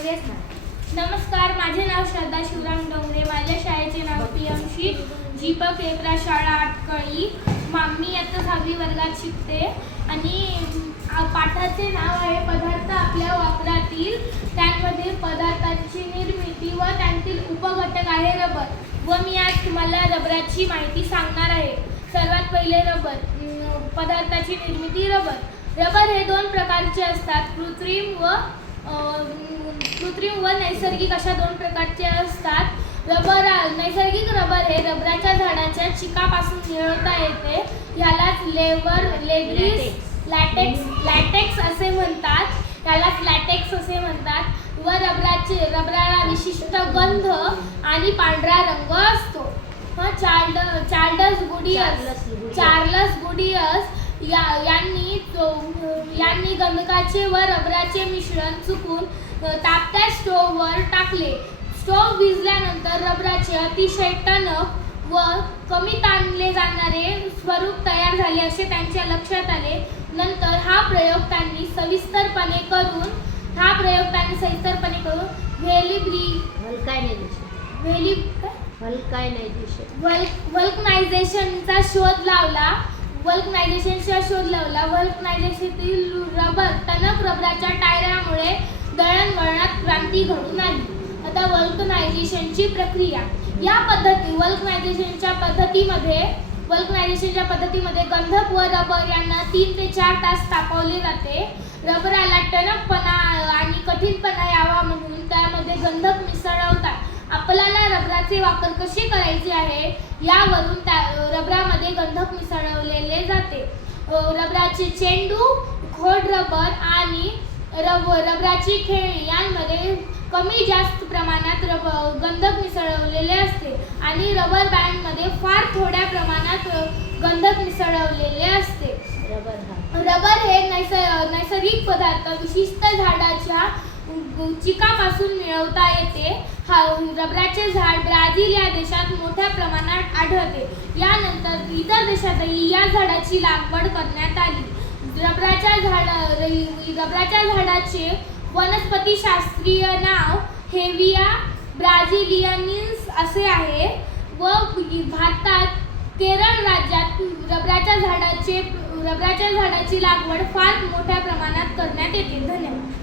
सगळेच ना. नमस्कार, माझे नाव श्रद्धा शिवराम डोंगरे. माझ्या शाळेचे नाव पीएमसी दीपक एकरा शाळा आटकळी. मी इयत्ता 6वी वर्गात शिकते आणि पाठाचे नाव आहे पदार्थ आपल्या वापरातील. त्यामध्ये पदार्थांची निर्मिती व त्यांतील उपघटक आहे रबर. व मी आज तुम्हाला रबराची माहिती सांगणार आहे. सर्वात पहिले रबर. पदार्थाची निर्मिती रबर. रबर हे दोन प्रकारचे असतात, कृत्रिम व नैसर्गिक अशा दोन प्रकारचे असतात. नैसर्गिक रबर हे रबराच्या झाडाच्या चिकापासून मिळवता येते. ह्यालाच लॅटेक्स असे म्हणतात. व रबराला विशिष्ट गंध आणि पांढरा रंग असतो. चार्ल्स गुडियस यांनी गंधकाचे व रबराचे मिश्रण चुकून तापत्या स्टोव्हवर टाकले. स्टोव्ह विझल्यानंतर रबराचे अतिशय टणक व कमी ताणले जाणारे स्वरूप तयार झाले असे त्यांच्या लक्षात आले. नंतर हा प्रयोग त्यांनी सविस्तरपणे करून व्हल्कनायझेशनचा शोध लावला. व्हल्कनायझेशनतील रबर टणक रबराच्या टायरामुळे दळणवळणात क्रांती घडून आली. आता व्हल्कनायझेशनची प्रक्रिया. व्हल्कनायझेशनच्या पद्धतीमध्ये गंधक व रबर यांना 3 ते 4 तास तापवले जाते. रबराला टणकपणा आणि कठीणपणा यावा म्हणून त्यामध्ये गंधक मिसळवतात. आपल्याला रबराचे वापर कसे करायचे आहे यावरून रबरामध्ये गंधक मिसळवलेले जाते. रबराचे चेंडू, खोड रबर आणि रबराची खेळणी यांमध्ये कमी जास्त प्रमाणात गंधक मिसळवलेले असते आणि रबर बँडमध्ये फार थोड्या प्रमाणात गंधक मिसळवलेले असते. रबर हे नैसर्गिक पदार्थ विशिष्ट झाडाच्या चिकापासून मिळवता येते. रबराचे झाड ब्राझील या देशात मोठ्या प्रमाणात आढळते. यानंतर इतर देशातही या झाडाची लागवड करण्यात आली. रबराच्या झाडाचे वनस्पतिशास्त्रीय नाव हेविया ब्राझिलियन्सिस असे आहे व भारतात केरळ राज्यात रबराच्या झाडाची लागवड फार मोठ्या प्रमाणात करण्यात येते. धन्यवाद.